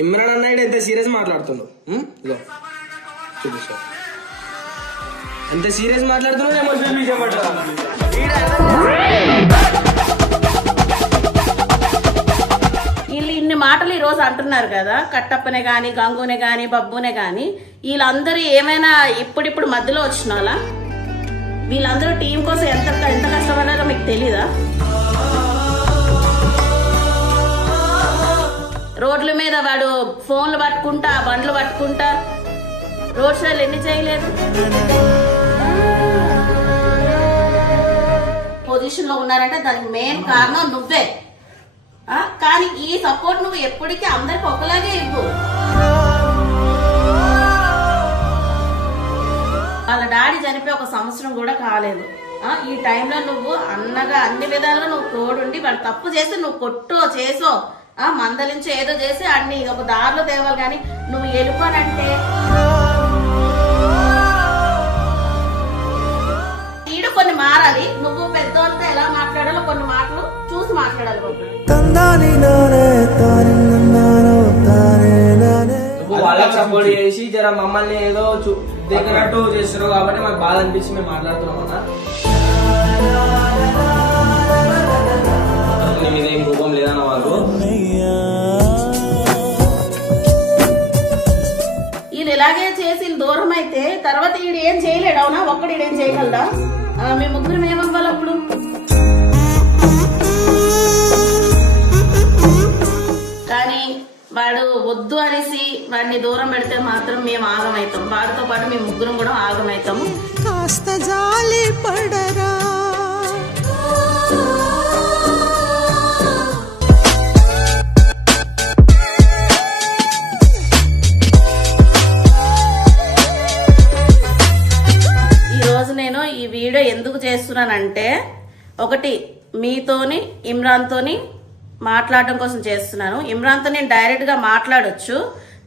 ఇమ్రాన్ అన్నాడు ఎంత సీరియస్ మాట్లాడుతున్నావు. ఇదో చూపిస్తా ఎంత సీరియస్ మాట్లాడుతున్నావు. ఎమోషనల్ విషయం వీళ్ళు ఇన్ని మాటలు ఈ రోజు అంటున్నారు కదా, కట్టప్పనే గాని గంగునే గాని బబ్బునే గాని, వీళ్ళందరూ ఏమైనా ఇప్పుడిప్పుడు మధ్యలో వచ్చిన వాళ్ళ? వీళ్ళందరూ టీం కోసం ఎంత ఎంత కష్టపడారో మీకు తెలీదా? రోడ్ల మీద వాడు ఫోన్లు పట్టుకుంటా బండ్లు పట్టుకుంటా రోడ్ షోలు ఎన్ని చేయలేదు? పొజిషన్ లో ఉన్నారంటే దానికి మెయిన్ కారణం నువ్వే. కానీ ఈ సపోర్ట్ నువ్వు ఎప్పటికీ అందరికి ఒకలాగే ఇవ్వు. వాళ్ళ డాడీ చనిపోయి 1 సంవత్సరం కూడా కాలేదు. ఈ టైంలో నువ్వు అన్నగా అన్ని విధాలుగా నువ్వు తోడుండి వాడు తప్పు చేస్తే నువ్వు కొట్టో చేసో మందలించి ఏదో చేసి అన్ని ఒక దారిలో తేవాలి. కానీ నువ్వు వెళ్ళిపోనంటే ఈడు కొన్ని మారాలి. నువ్వు పెద్దవాళ్ళతో ఎలా మాట్లాడాలో కొన్ని మాటలు చూసి మాట్లాడాలి. వాళ్ళకి సపోర్ట్ చేసి జర మమ్మల్ని ఏదో దగ్గరట్టు చేస్తారు కాబట్టి మాకు బాధ అనిపించి మేము మాట్లాడుతున్నాం అన్న. మీద ఏం కోపం లేదన్న వాళ్ళు. వీళ్ళు ఇలాగే చేసి దూరం అయితే తర్వాత ఈడు ఏం చేయలేడు. అవునా? ఒక్కడు ఈడేం చేయగలడా? మేము ముగ్గురం ఏమవ్వాలి అప్పుడు? కానీ వాడు వద్దు అనేసి వాడిని దూరం పెడితే మాత్రం మేము ఆగమవుతాం. వాడితో పాటు మేము ముగ్గురం కూడా ఆగమవుతాము. కాస్త జాలి పడరా. నేను ఈ వీడియో ఎందుకు చేస్తున్నానంటే, ఒకటి మీతోని ఇమ్రాన్తోని మాట్లాడడం కోసం చేస్తున్నాను. ఇమ్రాన్తో నేను డైరెక్ట్గా మాట్లాడొచ్చు,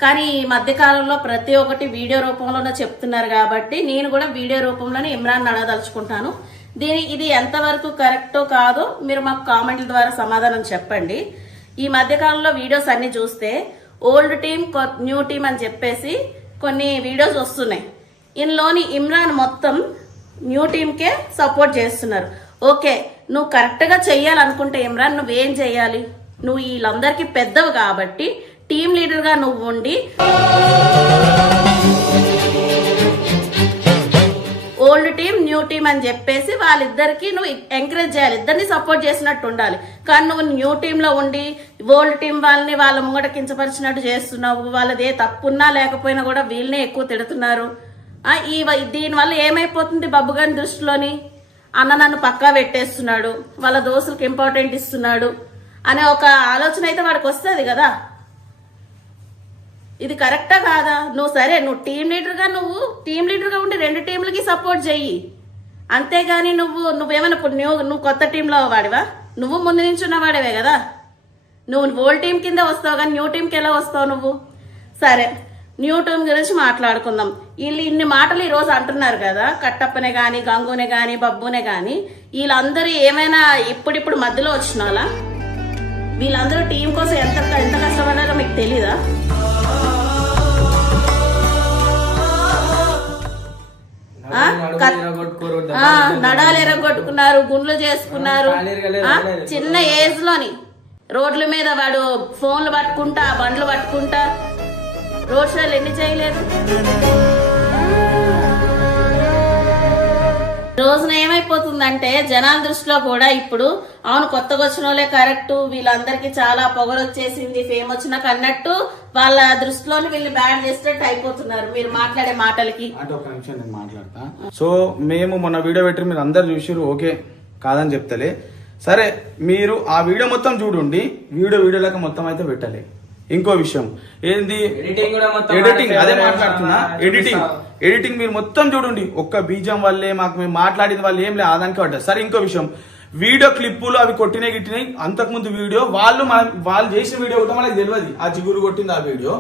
కానీ ఈ మధ్యకాలంలో ప్రతి ఒక్కటి వీడియో రూపంలోనే చెప్తున్నారు కాబట్టి నేను కూడా వీడియో రూపంలోనే ఇమ్రాన్ అడగదలుచుకుంటాను. ఇది ఎంతవరకు కరెక్టో కాదో మీరు మాకు కామెంట్ల ద్వారా సమాధానం చెప్పండి. ఈ మధ్యకాలంలో వీడియోస్ అన్ని చూస్తే ఓల్డ్ టీమ్ న్యూ టీమ్ అని చెప్పేసి కొన్ని వీడియోస్ వస్తున్నాయి. ఇందులోని ఇమ్రాన్ మొత్తం న్యూ టీమ్కే సపోర్ట్ చేస్తున్నారు. ఓకే, నువ్వు కరెక్ట్గా చెయ్యాలనుకుంటే ఇమ్రాన్ నువ్వేం చెయ్యాలి? నువ్వు వీళ్ళందరికీ పెద్దవి కాబట్టి టీమ్ లీడర్గా నువ్వు ఉండి ఓల్డ్ టీమ్ న్యూ టీమ్ అని చెప్పేసి వాళ్ళిద్దరికి నువ్వు ఎంకరేజ్ చేయాలి, ఇద్దరిని సపోర్ట్ చేసినట్టు ఉండాలి. కానీ నువ్వు న్యూ టీంలో ఉండి ఓల్డ్ టీం వాళ్ళని వాళ్ళ ముంగట కించపరిచినట్టు చేస్తున్నావు. వాళ్ళది ఏ తప్పున్నా లేకపోయినా కూడా వీళ్ళనే ఎక్కువ తిడుతున్నారు. దీనివల్ల ఏమైపోతుంది? బబ్బు గారి దృష్టిలోని అన్న నన్ను పక్కా పెట్టేస్తున్నాడు, వాళ్ళ దోస్తులకు ఇంపార్టెంట్ ఇస్తున్నాడు అనే ఒక ఆలోచన అయితే వాడికి వస్తుంది కదా. ఇది కరెక్టా కాదా? నువ్వు టీం లీడర్గా ఉండి 2 టీంలకి సపోర్ట్ చెయ్యి. అంతేగాని నువ్వేమైనా ఇప్పుడు నువ్వు కొత్త టీంలో వాడివా? నువ్వు ముందు నుంచి ఉన్నవాడేవే కదా. నువ్వు ఓల్డ్ టీం కింద వస్తావు కానీ న్యూ టీంకి ఎలా వస్తావు నువ్వు? సరే, న్యూ టీమ్ గురించి మాట్లాడుకుందాం. వీళ్ళు ఇన్ని మాటలు ఈ రోజు అంటున్నారు కదా, కట్టప్పనే గాని గంగునే గాని బబ్బునే గాని, వీళ్ళందరూ ఏమైనా ఇప్పుడిప్పుడు మధ్యలో వచ్చిన వాళ్ళ? వీళ్ళందరూ టీం కోసం ఎంత ఎంత కష్టపడారో మీకు తెలీదా? నడాలు ఎరగొట్టుకున్నారు, గుండ్లు చేసుకున్నారు. చిన్న ఏజ్ లోని రోడ్ల మీద వాడు ఫోన్లు పట్టుకుంటా బండ్లు పట్టుకుంటా రోడ్ షోలు ఎన్ని చేయలేదు? రోజున ఏమైపోతుందంటే జనాల దృష్టిలో కూడా ఇప్పుడు అవును కొత్తగా వచ్చిన వాళ్ళే కరెక్ట్, వీళ్ళందరికీ చాలా పొగరు వచ్చేసింది, ఫేమ్ వచ్చినాక అన్నట్టు వాళ్ళ దృష్టిలోని వీళ్ళు బ్యాడ్ చేసేటట్టు అయిపోతున్నారు మీరు మాట్లాడే మాటలకి. అంటే ఒక నిమిషం నేను మాట్లాడతా. సో మేము మొన్న వీడియో పెట్టి మీరు అందరు చూసిరు, ఓకే కాదని చెప్తలే. సరే, మీరు ఆ వీడియో మొత్తం చూడండి, వీడియోలాగా మొత్తం అయితే పెట్టాలి. ఇంకో విషయం ఏంది, ఎడిటింగ్. అదే మాట్లాడుతున్నా, ఎడిటింగ్ మీరు మొత్తం చూడండి. ఒక్క బీజం వల్లే మాకు మేము మాట్లాడిన వాళ్ళు ఏం లేదు ఆదానికి పడ్డారు. సరే, ఇంకో విషయం, వీడియో క్లిప్పులు అవి కొట్టినాయి గిట్టినాయి. అంతకుముందు వీడియో వాళ్ళు చేసిన వీడియో కూడా మనకి తెలియదు, ఆ చిగురు కొట్టింది ఆ వీడియో.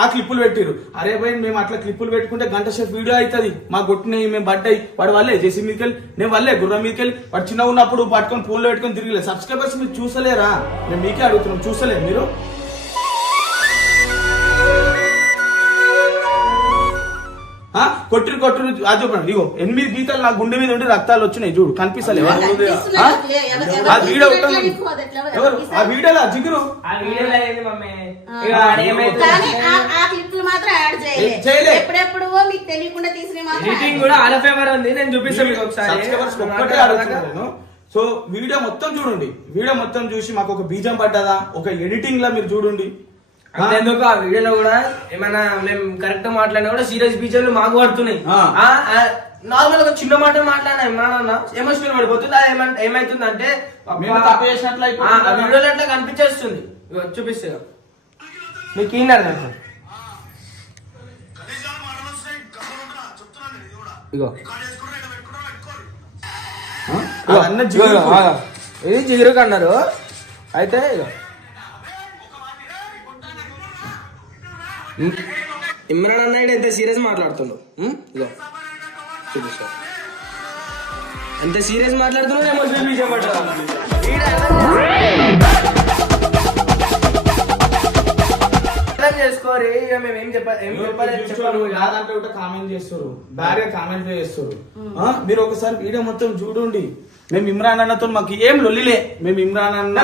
ఆ క్లిప్పులు పెట్టిరు. అరే భయ్, మేము అట్లా క్లిప్పులు పెట్టుకుంటే గంట సేపు వీడియో అవుతుంది, మాకు కొట్టినాయి, మేము బడ్డాయి. వాడు వల్లే జేసీ మీదకెళ్ళి, నేను వల్లే గుర్రం మీదకెళ్ళి, వాడు చిన్న ఉన్నప్పుడు పట్టుకొని పూల్లో పెట్టుకొని తిరిగిలేదు. సబ్స్క్రైబర్స్ మీరు చూసలేరా? మేము మీకే అడుగుతున్నాం, చూసలేదు మీరు? కొట్టురు కొట్టురు అది చూడండి ఇగో 8 గీతలు నా గుండె మీద ఉండి రక్తాలు వచ్చినాయి చూడు కనిపిస్తలేవా ఆ వీడియో ఎవరు ఆ వీడియోలో జిగురు కానీ ఆ క్లిప్లు మాత్రం యాడ్ చేయలేదు. ఎప్పుడెప్పుడు మీకు తెలియకుండా తీసిన ఎడిటింగ్ కూడా ఆల్ ఫేవర్ ఉంది. నేను చూపిస్తాను మీకు సబ్స్క్రైబర్స్ ఒక్కటే ఒకసారి. అడుగుతున్నాను. సో వీడియో మొత్తం చూడండి, వీడియో మొత్తం చూసి మాకు ఒక బీజం పడ్డదా ఒక ఎడిటింగ్ లా మీరు చూడండి. అంతేందుకు ఆ వీడియోలో కూడా ఏమైనా మేము కరెక్ట్ మాట్లాడినా కూడా సీరియస్ బీచర్లు మాకు పడుతున్నాయి. నార్మల్ ఒక చిన్న మాట మాట్లాడినా ఏమన్నా ఎమోషనల్ పడిపోతుంది. అది ఏమైతుందంటే మేము తప్పు చేసినట్లు అయిపోతుంది. ఆ వీడియోలో అట్లా కనిపించేస్తుంది. ఇగో చూపిస్తే మీకు ఏం అర్థం ఇగో ఇది జిగురుకు అన్నారు. అయితే ఇమ్రాన్ అన్నాడు ఎంత సీరియస్ మాట్లాడుతుండు. ఇగో చూపిస్తా ఎంత సీరియస్ మాట్లాడుతున్నాడు. ఎమోషనల్ విషయం చేసుకోరి. ఇక మేము ఏం చెప్పాలి యాదంటే కామెంట్ చేస్తారు, బ్యాడ్ గా కామెంట్ చేస్తారు. మీరు ఒకసారి వీడియో మొత్తం చూడండి. మేము ఇమ్రాన్ అన్నతో మాకు ఏం లొల్లిలే. మేము ఇమ్రాన్ అన్న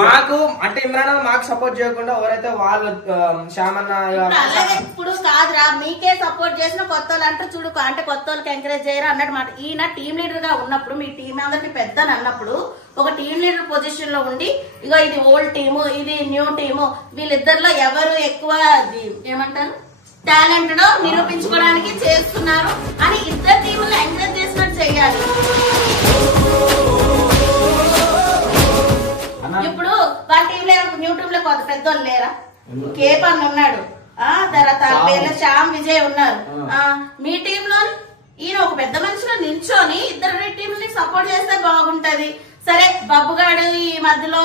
మాకు అంటే ఇమ్రాన్ అన్న మాకు సపోర్ట్ చేయకుండా ఎవరైతే వాళ్ళు శ్యామన్న ఇప్పుడు కాదురా మీకే సపోర్ట్ చేసిన కొత్త వాళ్ళు అంటారు చూడు. అంటే కొత్త వాళ్ళకి ఎంకరేజ్ చేయరా అన్నట్టు మాట. ఈయన టీమ్ లీడర్ గా ఉన్నప్పుడు మీ టీం అందరినీ పెద్దని అన్నప్పుడు ఒక టీమ్ లీడర్ పొజిషన్ లో ఉండి ఇగో ఇది ఓల్డ్ టీము ఇది న్యూ టీము వీళ్ళిద్దరిలో ఎవరు ఎక్కువ ఏమంటారు టాలెంటెడ్ నిరూపించుకోవడానికి చేస్తున్నారు అని ఇద్దరు టీములు ఎంకరేజ్ చేసినట్టు చేయాలి. ఇప్పుడు వాళ్ళ టీంలో న్యూ టీమ్ లో కొత్త పెద్దోళ్ళు లేరా? కేపన్ ఉన్నాడు, తర్వాత పేర్ల శ్యామ్ విజయ్ ఉన్నారు. మీ టీంలో ఈయన ఒక పెద్ద మనిషిలో నిల్చొని ఇద్దరు టీంని సపోర్ట్ చేస్తే బాగుంటది. సరే బబ్బుగాడు ఈ మధ్యలో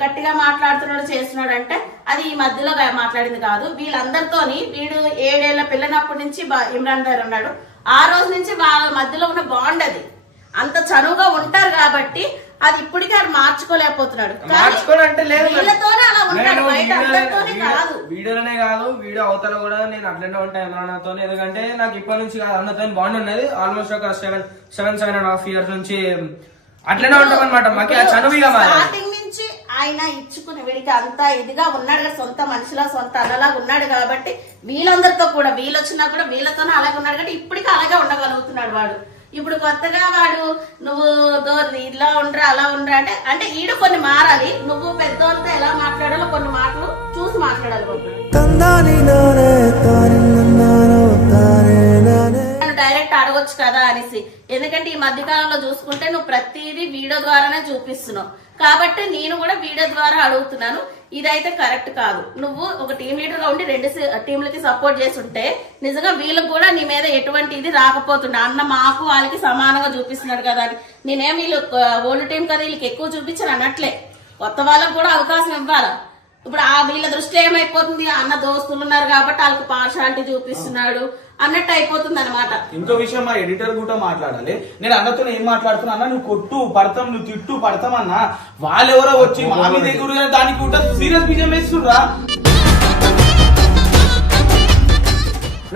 గట్టిగా మాట్లాడుతున్నాడు చేస్తున్నాడు అంటే అది ఈ మధ్యలో మాట్లాడింది కాదు. వీళ్ళందరితోని వీడు 7 ఏళ్ల పిల్లనప్పటి నుంచి ఇమ్రాన్ గారు ఉన్నాడు. ఆ రోజు నుంచి వాళ్ళ మధ్యలో ఉన్న బాండ్ అది అంత చనువుగా ఉంటారు కాబట్టి అది ఇప్పటికీ అది మార్చుకోలేకపోతున్నాడు. మార్చుకోవాలంటే లేదు వీళ్ళతోనే అలా ఉంటాడు, బయట అందరితోనే కాదు. వీడియోలోనే కాదు వీడియో అవతల కూడా నేను అట్లనే ఉంటాను ఇమ్రాన్తో. ఎందుకంటే నాకు ఇప్పటి నుంచి అన్నతో బాండ్ ఉన్నది. ఆల్మోస్ట్ ఒక 7.5 years నుంచి అట్లనే ఉంటాం అనమాట. మాకు స్టార్టింగ్ నుంచి ఆయన ఇచ్చుకునే వీడికి అంతా ఇదిగా ఉన్నాడు కదా, సొంత మనిషిలా సొంత అన్నలాగా ఉన్నాడు కాబట్టి వీళ్ళందరితో కూడా వీళ్ళు వచ్చినా కూడా వీళ్ళతోనే అలాగే ఉన్నాడు కాబట్టి ఇప్పటికీ అలాగే ఉండగలుగుతున్నాడు వాడు. ఇప్పుడు కొత్తగా వాడు నువ్వు ఇలా ఉండరా అలా ఉండరా అంటే ఈడు కొన్ని మారాలి. నువ్వు పెద్దోళ్ళతో ఎలా మాట్లాడాలో కొన్ని మాటలు చూసి మాట్లాడాలి. డైరెక్ట్ అడగొచ్చు కదా అనేసి. ఎందుకంటే ఈ మధ్య కాలంలో చూసుకుంటే నువ్వు ప్రతిదీ వీడియో ద్వారానే చూపిస్తున్నావు కాబట్టి నేను కూడా వీడియో ద్వారా అడుగుతున్నాను. ఇదైతే కరెక్ట్ కాదు. నువ్వు ఒక టీమ్ లీడర్ గా ఉండి 2 టీంలకి సపోర్ట్ చేస్తుంటే నిజంగా వీళ్ళకి కూడా నీ మీద ఎటువంటి ఇది రాకపోతుండే. అన్న మాకు వాళ్ళకి సమానంగా చూపిస్తున్నాడు కదా అని. నేనేం వీళ్ళు ఓల్డ్ టీం కదా వీళ్ళకి ఎక్కువ చూపించాను అన్నట్లే. కొత్త వాళ్ళకు కూడా అవకాశం ఇవ్వాలా. ఇప్పుడు వీళ్ళ దృష్టిలో ఏమైపోతుంది, అన్న దోస్తులు ఉన్నారు కాబట్టి వాళ్ళకి పార్షాలిటీ చూపిస్తున్నాడు అన్నట్టు అయిపోతుంది అనమాట. ఇంకో విషయం మా ఎడిటర్ కూడా మాట్లాడాలి. నేను అన్నతో ఏం మాట్లాడుతున్నా అన్న, నువ్వు కొట్టు పడతాం నువ్వు తిట్టు పడతాం అన్న, వాళ్ళెవరో వచ్చి మా మీద దగ్గర దానికి కూడా సీరియస్ బిజం వేస్తుండ్రా.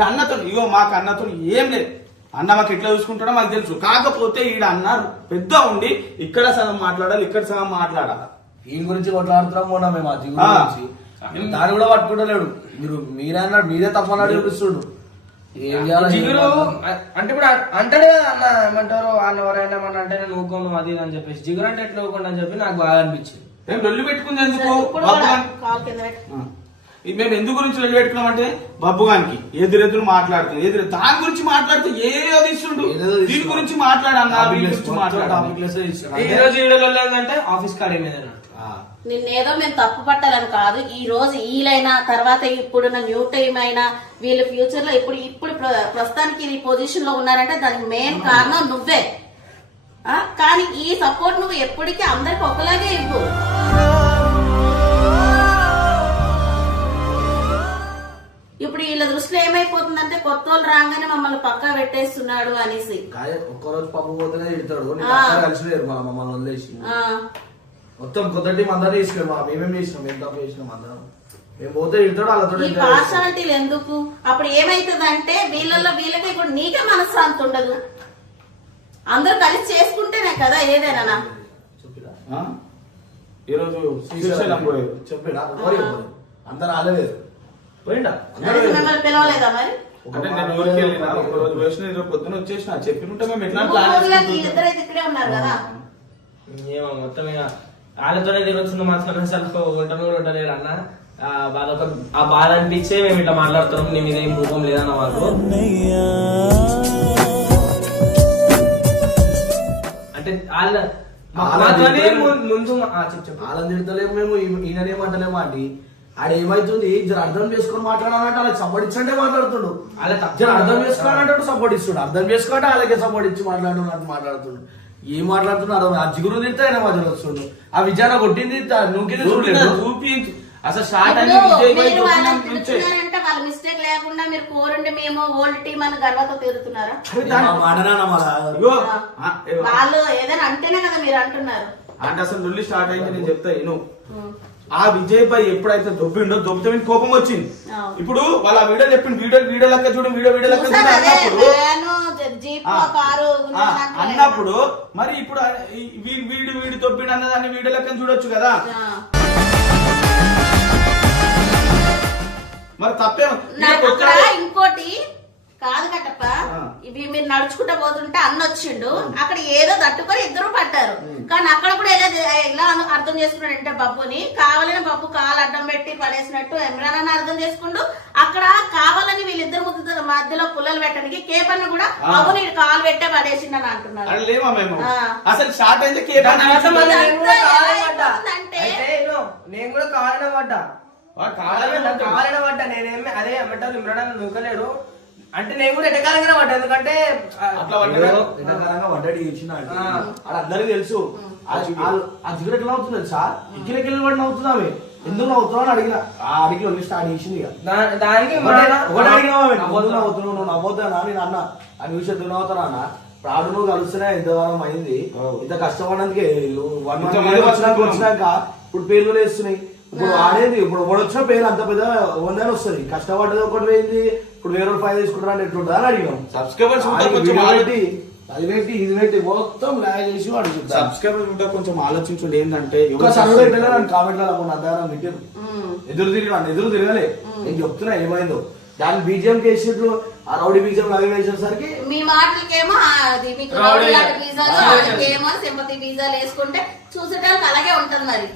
అన్నతో ఇగో మాకు అన్నతో ఏం లేదు. అన్న మాకు ఎట్లా చూసుకుంటాడో మాకు తెలుసు. కాకపోతే ఈడ అన్నారు పెద్ద ఉండి ఇక్కడ సగం మాట్లాడాలి ఇక్కడ సగం మాట్లాడాలి. ఈ గురించి కొట్లాడుతున్నాం కూడా మేము ఆ జిగురు గురించి. దాన్ని కూడా పట్టుకుంటలేడు. మీరన్నాడు మీరే తప్పన్నాడు చూపిస్తుడు. ఏం చేయాలి జిగురు అంటే ఇప్పుడు అంటాడు కదా అన్న ఏమంటారు వాళ్ళు ఎవరైనా మన అంటే నేను ఊకోను అది ఇది అని చెప్పేసి. జిగురు అంటే ఎట్లా ఊకోండి అని చెప్పి నాకు బాగా అనిపించింది. మేము లొల్లి పెట్టుకుంది ఎందుకు మేము ఎందుకు గురించి లొల్లి పెట్టుకున్నాం అంటే బబ్బుగానికి ఎదురెదురు మాట్లాడుతుంది దాని గురించి మాట్లాడితే ఏదో ఇస్తుండు. దీని గురించి మాట్లాడన్నా ఈ రోజు వీడియోలో ఆఫీస్ కాడ ఏమైనా నిన్నేదో మేము తప్పు పట్టాలని కాదు. ఈ రోజు వీళ్ళైనా తర్వాత ఇప్పుడున్న న్యూ టైం అయినా వీళ్ళు ఫ్యూచర్ లో ఇప్పుడు ప్రస్తుతానికి ఈ పొజిషన్ లో ఉన్నారంటే దానికి మెయిన్ కారణం నువ్వే. కానీ ఈ సపోర్ట్ నువ్వు ఎప్పటికీ అందరికి ఒకలాగే ఇవ్వు. ఇప్పుడు వీళ్ళ దృష్టిలో ఏమైపోతుందంటే కొత్త వాళ్ళు రాగానే మమ్మల్ని పక్కా పెట్టేస్తున్నాడు అనేసి. ఒక్కరోజు పప్పు పోతేనే తిడతాడు. కలిసిలేరు మమ్మల్ని వదిలేసి మొత్తం కొత్త టీం అందరూ చేసినాం. మేమేం చేసినాం, ఏం తప్పు చేసినాం అందరం. మేము పోతే ఇడతాడు వాళ్ళతో ఈ పార్షాలిటీలు ఎందుకు? అప్పుడు ఏమైతుందంటే వీళ్ళల్లో వీళ్ళకి ఇప్పుడు నీకే మనశ్శాంతి ఉండదు. అందరూ కలిసి చేసుకుంటేనే కదా ఏదైనా. ఈరోజు శ్రీశైలం పోయారు. చెప్పినా అందరు ఆలలేదు పోయిండా? మిమ్మల్ని పిలవలేదా మరి? అంటే నేను ఊరికి వెళ్ళినా ఒక రోజు వేసిన ఈరోజు పొద్దున వచ్చేసిన చెప్పినట్టే మేము ఎట్లా వీళ్ళిద్దరైతే ఇక్కడే ఉన్నారు కదా. ఏమో మొత్తం ఇక వాళ్ళతోనే తిరుగుతుంది మాత్రం అసలు ఉంటాను కూడా ఉండలేరు అన్న. వాళ్ళొక ఆ బాధ అనిపించే మేము ఇట్లా మాట్లాడుతున్నాం. నీ మీద ఏం రూపం లేదన్న వాళ్ళు అంటే వాళ్ళ ముందు చెప్పు వాళ్ళని తిడతలేము మేము, ఈయననేమంటలేము అండి. ఆడ ఏమైతుంది జర అర్థం చేసుకొని మాట్లాడాలంటే వాళ్ళకి సపోర్ట్ ఇచ్చంటే మాట్లాడుతుండు. జర అర్థం చేసుకోవాలంటే సపోర్ట్ ఇస్తుండు, అర్థం చేసుకోవాలంటే వాళ్ళకే సపోర్ట్ ఇచ్చి మాట్లాడుతున్నట్టు మాట్లాడుతుండు. ఏం మాట్లాడుతున్నారు? ఆ జిగురు తింటే ఆయన మధ్యలో వస్తుండు. ఆ విజయాన్ని కొట్టింది నువ్వు చూపి అసలు స్టార్ట్ అంటే వాళ్ళ మిస్టేక్ లేకుండా మీరు కోరండి మేము ఓల్డ్ టీం అని గర్వతో తిరుగుతున్నారా? వాళ్ళు ఏదైనా అంటేనే కదా మీరు అంటున్నారు. అంటే అసలు నుల్లి స్టార్ట్ అయింది నేను చెప్తా నువ్వు. ఆ విజయ్ పై ఎప్పుడైతే దొబ్బిండో దొబ్బితే మీకు కోపం వచ్చింది. ఇప్పుడు వాళ్ళ వీడియో చెప్పింది వీడియో లెక్క చూడు వీడియో లెక్క అన్నప్పుడు మరి ఇప్పుడు వీడు దొబ్బిండు అన్నదాన్ని వీడియో లెక్క చూడొచ్చు కదా. మరి తప్పే ఇంకోటి కాదు కట్టప్ప, ఇవి మీరు నడుచుకుంటా పోతుంటే అన్న వచ్చిండు, అక్కడ ఏదో తట్టుకొని ఇద్దరు పట్టారు. కానీ అక్కడ కూడా ఎలా అర్థం చేసుకున్నాడు అంటే బబ్బుని కావాలని బబ్బు కాలు అడ్డం పెట్టి పడేసినట్టు ఇమ్రాన్ అన్న అర్థం చేసుకుంటూ అక్కడ కావాలని వీళ్ళిద్దరు మధ్యలో పుల్లలు పెట్టడానికి కేపన్న కూడా అవును ఇటు కాలు పెట్టే పడేసిండు అని అంటున్నారు. అసలు స్టార్ట్ అయితే నేను కూడా కావాలనే పడ్డా కావాలనే పడ్డా. నేనేమి అదే ఏమంటారు ఇమ్రాన్ నూకలేడు అంటే నేను కూడా ఎటకాలంగానే పడ్డా. ఎందుకంటే అట్లా ఎటకాలంగా పడ్డాడు ఇచ్చిన అందరికి తెలుసు. ఆ జిగురు ఎట్లా అవుతుంది తెలుసా? ఇక్కిలకెళ్ళి పడి నవ్వుతుంది ఆమె. ఎందుకు నవ్వుతున్నావు అని అడిగిన. ఆ అడిగి ఒళ్ళు స్టార్ట్ చేసింది. దానికి ఒకటి అడిగినావు నవ్వుతున్నావు నువ్వు నవ్వుతానా నేను అన్న అని విషయం ఎందుకు నవ్వుతానా అన్న. ప్రాడు నువ్వు కలుస్తున్నా ఎంతకాలం అయింది, ఇంత కష్టపడడానికి 1 month వచ్చినాక ఇప్పుడు పేర్లు వేస్తున్నాయి. ఇప్పుడు ఆడేది ఇప్పుడు వచ్చిన పేరు అంత పెద్ద వందని వస్తుంది. కష్టపడ్డది ఒకటి పోయింది, ఇప్పుడు వేరే 5 తీసుకుంటారా ఎట్లుంటుందా అని అడిగాం. సబ్స్క్రైబర్స్ అది పెట్టి ఇది పెట్టి మొత్తం లాగ్ చేసి అడుగుతా. సబ్స్క్రైబర్స్ ఉంటే కొంచెం ఆలోచించండి. ఏంటంటే కామెంట్ పెట్టారు ఎదురు తిరగలే. నేను చెప్తున్నా ఏమైందో దాని బీజిఎం కేసినట్లు ఆ రౌడీ బీజిఎం లాగే వేసేసరికి మీ మాటలకేమో అది మీకు రౌడీ బీజాలు సింపతి బీజాలు వేసుకుంటే చూసేటానికి అలాగే ఉంటది మరి.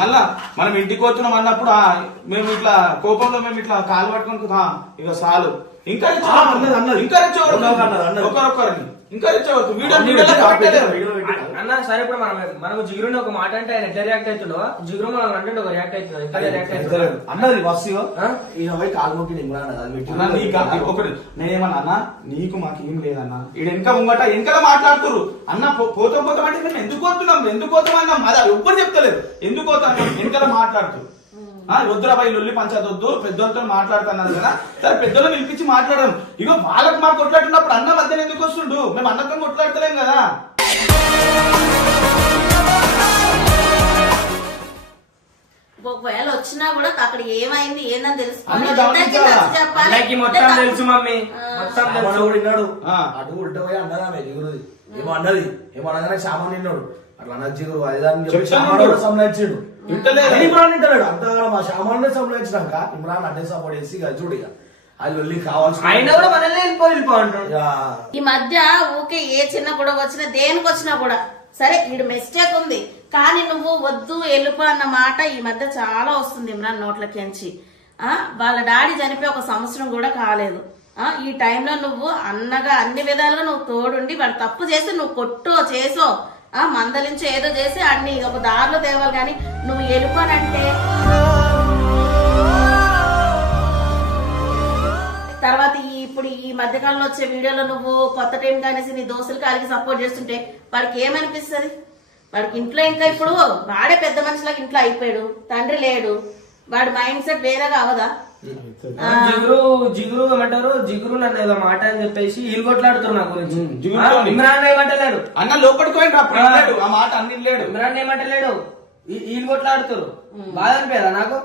మళ్ళా మనం ఇంటికి పోతున్నాం అన్నప్పుడు మేము ఇట్లా కోపంలో మేము ఇట్లా కాలు పట్టుకొని ఇక చాలు ఇంకా ఒకరొకరిని ఇంకా అన్న. సరే ఇప్పుడు మనం జిగురుని ఒక మాట అంటే ఆయన ఎట్లా రియాక్ట్ అవుతుండో జిగురు మనం అంటే ఒక రియాక్ట్ అవుతుంది అన్నది బస్సు కాలు మొక్కి ఒకటి నేనేమన్నా అన్న నీకు మాకు ఏం లేదన్నా ఈడ వెనక ముంగట వెనకలా మాట్లాడుతురు అన్న పోతాం అంటే మేము ఎందుకు పోతాం అన్నాం. అది ఎవ్వరు చెప్తలేదు ఎందుకు పోతాం వెనకలా మాట్లాడుతురు. వద్దురా పై లొల్లి పంచాయతీ వద్దు పెద్దోళ్ళతో మాట్లాడుతున్నారు కదా. సరే పెద్దోళ్ళు నిలిపించి మాట్లాడడం. ఇగో వాళ్ళకి మాకు కొట్లాడుతున్నప్పుడు అన్న మధ్యలో ఎందుకు వస్తుండు? మేము అన్నతో కొట్లాడతలేం కదా. ఒకవేళ వచ్చినా కూడా అక్కడ ఏమైంది ఏందని తెలుసు. మొత్తం తెలుసు మమ్మీ మొత్తం విన్నాడు. అటు ఉల్ట పోయి అన్నదా జిగురుది ఏమో అన్నది ఏమో అనగానే సామాన్ నిన్నాడు. అట్లా అన్న జిగురు అదేదాన్ని సంబంధించాడు. ఇమ్రాన్ ఇంటాడు అంతగా మా సామాన్నే సంబంధించినాక ఇమ్రాన్ అన్నే సపోర్ట్ చేసి చూడు ఇక అది వెళ్ళి కావాల్సి ఈ మధ్య ఊకే ఏ చిన్న గొడవ వచ్చినా దేనికి వచ్చినా కూడా సరే వీడు మిస్టేక్ ఉంది కానీ నువ్వు వద్దు వెళ్ళిపో అన్న మాట ఈ మధ్య చాలా వస్తుంది ఇమ్రాన్ నోట్లకించి. వాళ్ళ డాడీ చనిపోయి 1 సంవత్సరం కూడా కాలేదు. ఈ టైంలో నువ్వు అన్నగా అన్ని విధాలుగా నువ్వు తోడుండి వాడు తప్పు చేస్తే నువ్వు కొట్టో చేసో మందలించి ఏదో చేసి అన్ని ఒక దారిలో తేవాలి. కానీ నువ్వు వెళ్ళిపోనంటే తర్వాత ఇప్పుడు ఈ మధ్యకాలంలో వచ్చే వీడియోలో నువ్వు కొత్త టీం కానేసి నీ దోస్తులు కాలికి సపోర్ట్ చేస్తుంటే వాడికి ఏమనిపిస్తుంది? వాడికి ఇంట్లో ఇంకా ఇప్పుడు వాడే పెద్ద మనిషిలాగా ఇంట్లో అయిపోయాడు, తండ్రి లేడు, వాడి మైండ్ సెట్ వేరేగా అవదా? జిగురు ఏమంటారు, జిగురు నన్ను ఏదో మాట అని చెప్పేసి వీళ్ళు కొట్లాడుతారు నా గురించి. ఇమ్రాన్ ఏమంటలేడు అన్న లోపలికి పోయిండు అప్పుడు అన్నాడు ఆ మాట అన్ని లేడు. ఇమ్రాన్ ఏమంటలేడు, వీళ్ళు కొట్లాడుతారు. బాధ అనిపించదా నాకు?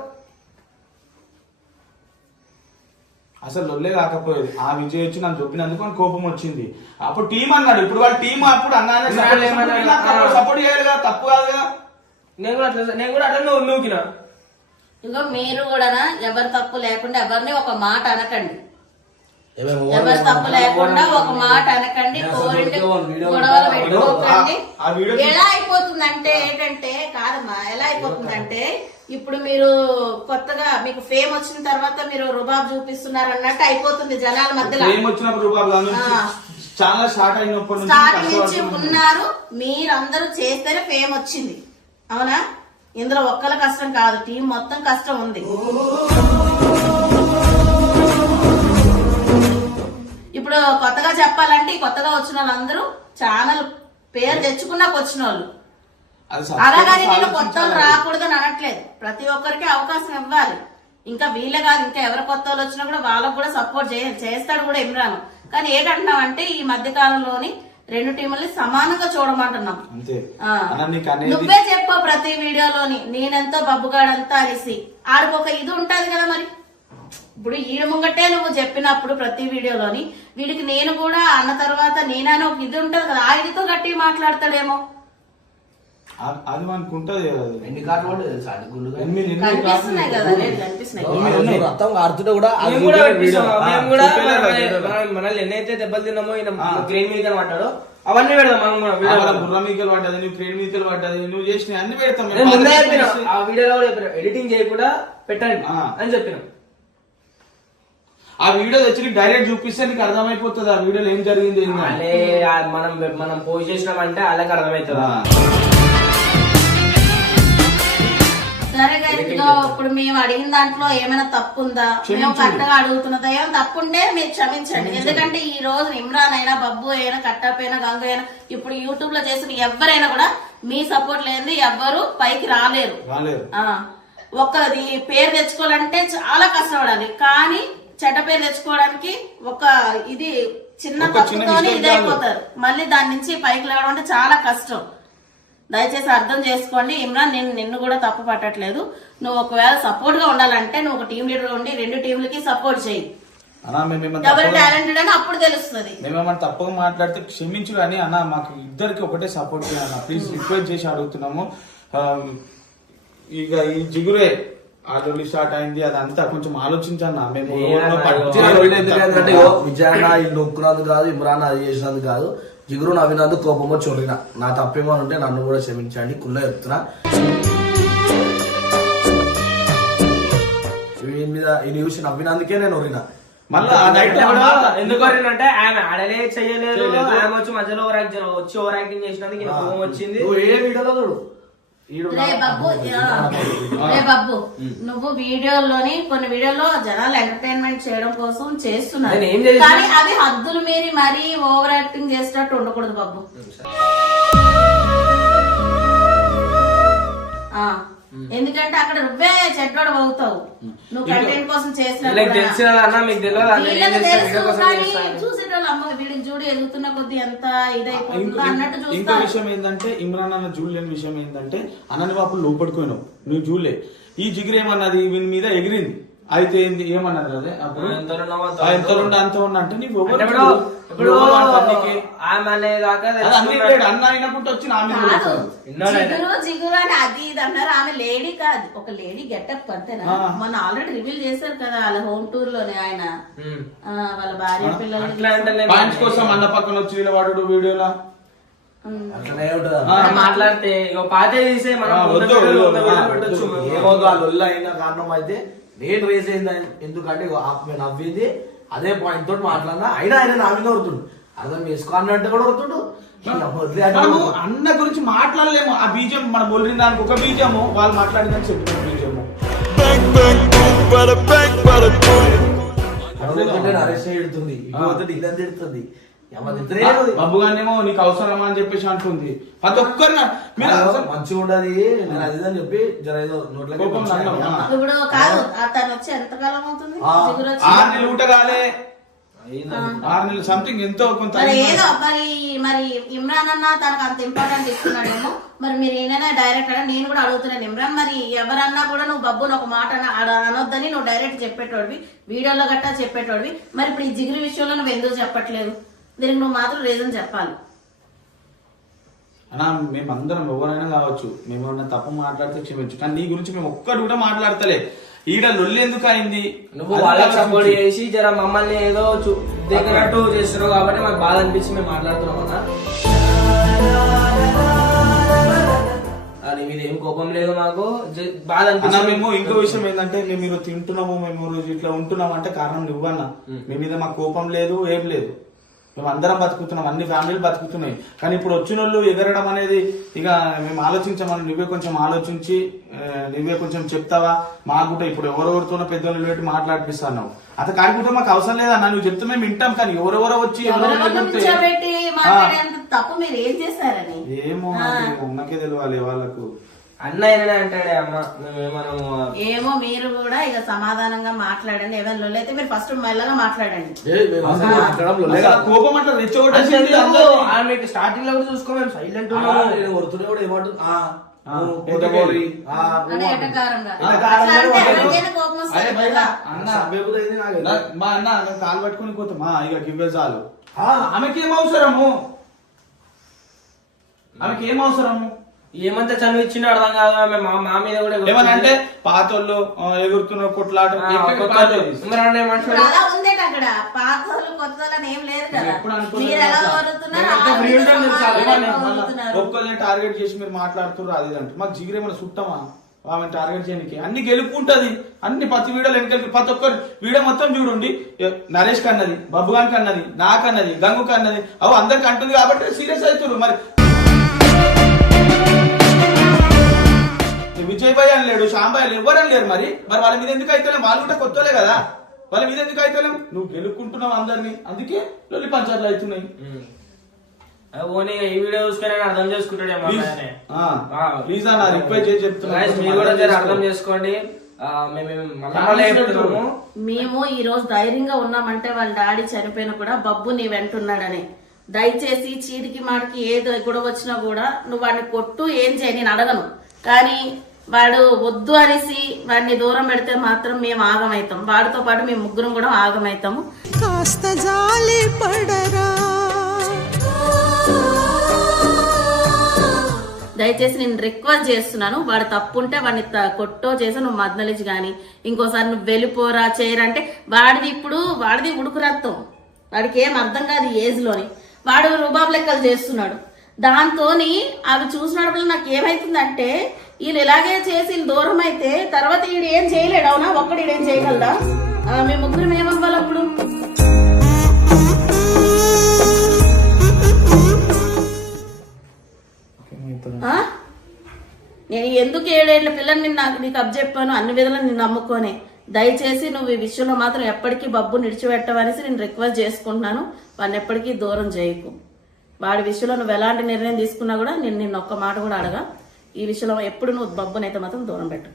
అసలు లొల్లే కాకపోయేది. ఆ విజయ్ వచ్చి నన్ను చెప్పినందుకు అని కోపం వచ్చింది. అప్పుడు టీం అన్నాడు, ఇప్పుడు వాళ్ళ టీం అప్పుడు అన్నానే సపోర్ట్ చేయాలి కదా, తప్పు కాదు కదా. నేను కూడా అట్లా నూకినా. ఇగో మీరు కూడా ఎవరి తప్పు లేకుండా ఎవరిని ఒక మాట అనకండి, ఎవరి తప్పు లేకుండా ఒక మాట అనకండి, గొడవలు పెట్టుకోకండి. ఎలా అయిపోతుందంటే ఏంటంటే కాదమ్మా, ఎలా అయిపోతుందంటే ఇప్పుడు మీరు కొత్తగా మీకు ఫేమ్ వచ్చిన తర్వాత మీరు రుబాబ్ చూపిస్తున్నారు అన్నట్టు అయిపోతుంది జనాల మధ్యలో. చాలా స్టార్టింగ్ నుంచి ఉన్నారు, మీరందరూ చేస్తేనే ఫేమ్ వచ్చింది. అవునా? ఇందులో ఒక్కల కష్టం కాదు, టీం మొత్తం కష్టం ఉంది. ఇప్పుడు కొత్తగా చెప్పాలంటే కొత్తగా వచ్చిన వాళ్ళందరూ ఛానల్ పేరు తెచ్చుకున్నాక వచ్చిన వాళ్ళు. అలాగని నేను కొత్త వాళ్ళు రాకూడదని అనట్లేదు, ప్రతి ఒక్కరికి అవకాశం ఇవ్వాలి. ఇంకా వీళ్ళే కాదు, ఇంకా ఎవరు కొత్త వాళ్ళు వచ్చినా కూడా వాళ్ళకు కూడా సపోర్ట్ చేస్తాడు కూడా ఇమ్రాన్. కానీ ఏంటంటున్నామంటే ఈ మధ్య కాలంలోని రెండు టీముల్ని సమానంగా చూడమంటున్నాం. నువ్వే చెప్పు ప్రతి వీడియోలోని నేనెంతో బబ్బుగాడంతా అనేసి ఆడికొక ఇది ఉంటది కదా. మరి ఇప్పుడు ఈడ ముంగట్టే నువ్వు చెప్పినప్పుడు ప్రతి వీడియోలోని వీడికి నేను కూడా అన్న తర్వాత నేనని ఒక ఇది ఉంటది కదా, ఆ ఇదితో గట్టిగా మాట్లాడతాడేమో. అది మనకు ఉంటది ఎన్ని కార్లు తెలుసా? కనిపిస్తున్నాయి కదా, కనిపిస్తున్నాయి. మనల్ని ఎన్నైతే దెబ్బలు తిన్నామో క్రెయిన్ మీద పడ్డాడో అవన్నీ పెడదాం. బుర్ర మీకలు పడ్డది, నువ్వు క్రెయిన్ మీకలు పడ్డది, నువ్వు చేసిన అన్ని పెడతాం. ముందే చెప్పిన ఆ వీడియోలో ఎడిటింగ్ చేయకుండా పెట్టండి అని చెప్పినాం. ఆ వీడియో తెచ్చి నీకు డైరెక్ట్ చూపిస్తే నీకు అర్థమైపోతుంది ఆ వీడియోలో ఏం జరిగింది. మనం పోస్ట్ చేసినామంటే అలాగే అర్థమవుతుంది. సరే గైస్, ఇప్పుడు మేము అడిగిన దాంట్లో ఏమైనా తప్పు ఉందా, మేము కరెక్ట్గా అడుగుతున్నదా, ఏమైనా తప్పు ఉంటే మీరు క్షమించండి. ఎందుకంటే ఈ రోజు ఇమ్రాన్ అయినా, బబ్బు అయినా, కట్టప్ అయినా, గంగ అయినా, ఇప్పుడు యూట్యూబ్ లో చేసిన ఎవరైనా కూడా మీ సపోర్ట్ లేనిది ఎవ్వరు పైకి రాలేరు. ఒక్కది పేరు తెచ్చుకోవాలంటే చాలా కష్టపడాలి, కానీ చెడ్డ పేరు తెచ్చుకోవడానికి ఒక ఇది చిన్న తప్పుతోనే ఇది అయిపోతారు. మళ్ళీ దాని నుంచి పైకి లేవడం అంటే చాలా కష్టం. దయచేసి అర్థం చేసుకోండి. ఇమ్రాన్, నేను నిన్ను కూడా తప్పు పట్టట్లేదు. నువ్వు ఒకవేళ సపోర్ట్ గా ఉండాలంటే నువ్వు ఒక టీం లీడర్ ఉండి రెండు టీంలకి సపోర్ట్ చేయి. ఎవరు టాలెంటెడ్ అని అప్పుడు తెలుస్తుంది. మేమేమన్నా తప్పుగా మాట్లాడితే క్షమించు, కానీ అన్న మాకు ఇద్దరికి ఒకటే సపోర్ట్ చేయాలన్న, ప్లీజ్ రిక్వెస్ట్ చేసి అడుగుతున్నాము. ఇక ఈ జిగురే ఆల్రెడీ స్టార్ట్ అయింది, అదంతా కొంచెం ఆలోచించన్నా. మేము ఎందుకంటే విజయన్న ఇది నొక్కునందుకు కాదు, ఇమ్రాన్ అది చేసినందుకు కాదు, జిగురు నవ్వినందుకు కోపమో చొరిన. నా తప్పేమో ఉంటే నన్ను కూడా క్షమించండి, కుళ్ళ చెప్తున్నా. ఈ న్యూస్ నవ్వినందుకే నేను ఒరినా. మళ్ళీ ఎందుకు అంటే ఆమె ఆడలే చెయ్యలేదు, ఆమె వచ్చి మధ్యలో వచ్చి ఓవర్ యాక్టింగ్ చేసినందుకు కోపం వచ్చింది. ఏ వీడియోలో చూడు. రే బబ్బు, నువ్వు వీడియోలోని కొన్ని వీడియోలో జనాలు ఎంటర్టైన్మెంట్ చేయడం కోసం చేస్తున్నారు, కానీ అవి హద్దులు మీరి మరీ ఓవర్ యాక్టింగ్ చేసినట్టు ఉండకూడదు బబ్బు. ఎందుకంటే అక్కడ నువ్వే చెడ్డోడు అవుతావు, నువ్వు కంటెంట్ కోసం చూసేటోళ్ళు అమ్మ వీడికి చూడు ఎదుగుతున్న కొద్ది ఎంత ఇదైపోతుందో అన్నట్టు చూస్తా. ఇంకో విషయం ఏంటంటే ఇమ్రాన్ అన్న చూడలేని విషయం ఏంటంటే అన్నని బాపు లోపడుకోయినావు, నువ్వు చూడలే. ఈ జిగురు ఏమన్నది వీని మీద ఎగిరింది, అయితే ఏమన్నది అదే అప్పుడు ఎంత అంత ఉన్నా అంటే నీకు అన్న అయినప్పుడు వచ్చి నా జిగురు అని అది ఇది అన్నారు. ఆమె లేడీ కాదు, ఒక లేడీ గెటప్ అంతేనా. మొన్న ఆల్రెడీ రివీల్ చేశారు కదా వాళ్ళ హోమ్ టూర్ లోనే ఆయన వాళ్ళ భార్య పిల్లలు కోసం అన్న పక్కన వచ్చి నిలబడు వీడియోలో అట్లనే ఉంటది. మాట్లాడితే పాత తీసే అయిన కారణం అయితే నేను రేస్ అయింది. ఎందుకంటే నవ్వింది అదే పాయింట్ తోటి మాట్లాడినా, అయినా ఆయన నా మీద వరుతుండు, అర్థం చేసుకోవాలంటే కూడా వరుతుండు. అన్న గురించి మాట్లాడలేము. ఆ బీజం మనం బోలిన దానికి ఒక బీజము, వాళ్ళు మాట్లాడిన చెప్పిన బీజము అరెస్ట్ ఎడుతుంది, ఇలా తిడుతుంది. బాబు గారినేమో నీకు అవసరమా అని చెప్పేసి అంటుంది. ప్రతి ఒక్కరు మీరు అసలు మంచిగా ఉండదు నేను అది అని చెప్పి జర ఏదో నోట్లోకి కోపం నన్ను. ఇప్పుడు కాదు తను వచ్చి ఎంతకాలం అవుతుంది జిగురు వచ్చి? 6 నెలలు ఊటగాలే, 6 నెలలు సంథింగ్ ఎంతో కొంత మరి ఏదో మరి ఇమ్రాన్ అన్న తనకు అంత ఇంపార్టెంట్ ఇస్తున్నాడేమో. మరి మీరు ఏమైనా డైరెక్ట్ అన్నా నేను కూడా అడుగుతున్నాను ఇమ్రాన్, మరి ఎవరన్నా కూడా నువ్వు బబ్బుని ఒక మాట అనొద్దని నువ్వు డైరెక్ట్ చెప్పేటోడివి, వీడియోలో గట్టా చెప్పేటోడివి. మరి ఇప్పుడు ఈ జిగురు విషయంలో నువ్వు ఎందుకు చెప్పట్లేదు? దీనికి నువ్వు మాత్రం రీజన్ చెప్పాలి. అన్నా మేమందరం ఎవరైనా కావచ్చు, మేము ఏమన్నా తప్పు మాట్లాడితే క్షమించు, కానీ నీ గురించి మేము ఒక్కడు కూడా మాట్లాడతలే. ఈడ లొల్లి ఎందుకు అయింది? నువ్వు వాళ్ళకి సపోర్ట్ చేసి జర మమ్మల్ని ఏదో దగ్గరట్టు చేస్తున్నావు కాబట్టి మాకు బాధ అనిపించి మేము మాట్లాడుతున్నాం అన్న. నీ మీద ఏం కోపం లేదు, మాకు బాధ అన్నా అనిపించి మేము ఇంకో విషయం ఏంటంటే మేము మీరు తింటున్నాము, మేము రోజు ఇట్లా ఉంటున్నాం అంటే కారణం నువ్వన్నా. మీ మీద మాకు కోపం లేదు, ఏం లేదు. మేము అందరం బతుకుతున్నాం, అన్ని ఫ్యామిలీలు బతుకుతున్నాయి. కానీ ఇప్పుడు వచ్చిన వాళ్ళు ఎగరడం అనేది ఇక మేము ఆలోచించామని నువ్వే కొంచెం ఆలోచించి నువ్వే కొంచెం చెప్తావా మాకు కూడా. ఇప్పుడు ఎవరెవరితోనో పెద్దోళ్ళు పెట్టి మాట్లాడిపిస్తున్నావు అత కాకపోతే మాకు అవసరం లేదన్నా, నువ్వు చెప్తే మేము వింటాం. కానీ ఎవరెవరో వచ్చి తప్పు మీరు ఏం చేశారని ఏమో ఉన్నకే తెలియాలి వాళ్ళకు. అన్న ఏమైనా అంటాడే అమ్మ మేమేమనము. ఏమో మీరు కూడా ఇక సమాధానంగా మాట్లాడండి. ఏమైనా అయితే మీరు ఫస్ట్ మెల్లగా మాట్లాడండి. కోపం అట్లా రెచ్చగొట్టేసింది. మీకు స్టార్టింగ్ లో కూడా చూసుకో మేము సైలెంట్ కొడుతున్నా కూడా ఏమంటుంది అంటే ఎటకారంగా కోపం అన్న వస్తుంది కదా. మా అన్న కాలు పట్టుకుని పోతామా ఇక గివ్వే చాలు. ఆమెకి ఏం అవసరము, ఆమెకి ఏం అవసరము? ఏమంతా చనువు ఇచ్చిండో అర్థం కాదు. మా మీద కూడా ఏమన్నా అంటే పాతోళ్ళు ఎగురుతున్న కొట్లాట అలా ఉంది అక్కడ. పాత వాళ్ళు కొత్త వాళ్ళని ఏం లేదు కదా. మీరు ఎలా ఒక్కరిని టార్గెట్ చేసి మీరు మాట్లాడుతున్నారు అది అంటే మాకు జిగిరేమన్నా చుట్టమా ఆమె టార్గెట్ చేయడానికి? అన్ని గెలుపుంటది, అన్ని ప్రతి వీడియోలు వెనకెళ్ళి ప్రతి ఒక్కరు వీడియో మొత్తం చూడండి. నరేష్ కన్నది, బబ్బు గారికి అన్నది, నాకన్నది, గంగు కన్నది, అవు అందరికి అంటుంది కాబట్టి సీరియస్ అవుతున్నారు. మరి విజయ్ భాయ్ అని లేడు, శ్యాంబాయ్ ఎవరని లేరు. మరి వాళ్ళ మీద ఎందుకు అయితలేం? వాళ్ళు కూడా కొత్తలే కదా, వాళ్ళ మీద ఎందుకు అయితలేం? నువ్వు గెలుపుకుంటున్నావు అందరినీ, అందుకే లొల్లి పంచాయతీలు అవుతున్నాయి. ఈ వీడియో చూసుకుని అర్థం చేసుకుంటాడేమో. ప్లీజ్ అన్న రిక్వెస్ట్ చేసి చెప్తున్నా, మీరు కూడా అర్థం చేసుకోండి. మేము ఈ రోజు ధైర్యంగా ఉన్నామంటే వాళ్ళ డాడీ చనిపోయినా కూడా బబ్బు నీ వెంటున్నాడని. దయచేసి చీటికి మాటికి ఏది గొడవ వచ్చినా కూడా నువ్వు వాడిని కొట్టు, ఏం చేయి నేను అడగను. కానీ వాడు వద్దు అనేసి వాడిని దూరం పెడితే మాత్రం మేము ఆగమవుతాం. వాడితో పాటు మేము ముగ్గురం కూడా ఆగమవుతాము. కాస్త జాలి పడరా. దయచేసి నేను రిక్వెస్ట్ చేస్తున్నాను, వాడు తప్పుంటే వాడిని కొట్టో చేసి నువ్వు మద్దలిచి గాని ఇంకోసారి నువ్వు వెళ్ళిపోరా చేయరంటే వాడిది ఉడుకు రక్తం. వాడికి ఏం అర్థం కాదు ఈ ఏజ్ లోని. వాడు రుబాబ్ లెక్కలు చేస్తున్నాడు. దాంతో అవి చూసినప్పుడు నాకు ఏమైతుందంటే వీళ్ళు ఇలాగే చేసి దూరం అయితే తర్వాత వీడు ఏం చేయలేడు. అవునా? ఒక్కడు ఈడేం చేయగలరా? మేము ముగ్గురం ఏమవ్వాలి అప్పుడు? నేను ఎందుకు 7 ఏళ్ల పిల్లని నీకు అప్పచెప్పాను, అన్ని విధాలు నిన్ను నమ్ముకోనే. దయచేసి నువ్వు ఈ విషయంలో మాత్రం ఎప్పటికీ బబ్బు నిడిచిపెట్టవనేసి నేను రిక్వెస్ట్ చేసుకుంటున్నాను. వాడిని ఎప్పటికీ దూరం చేయకు. వాడి విషయంలో నువ్వు ఎలాంటి నిర్ణయం తీసుకున్నా కూడా నేను నిన్న ఒక్క మాట కూడా అడగా. ఈ విషయంలో ఎప్పుడు నువ్వు బబ్బునైతే మాత్రం దూరం పెట్టు.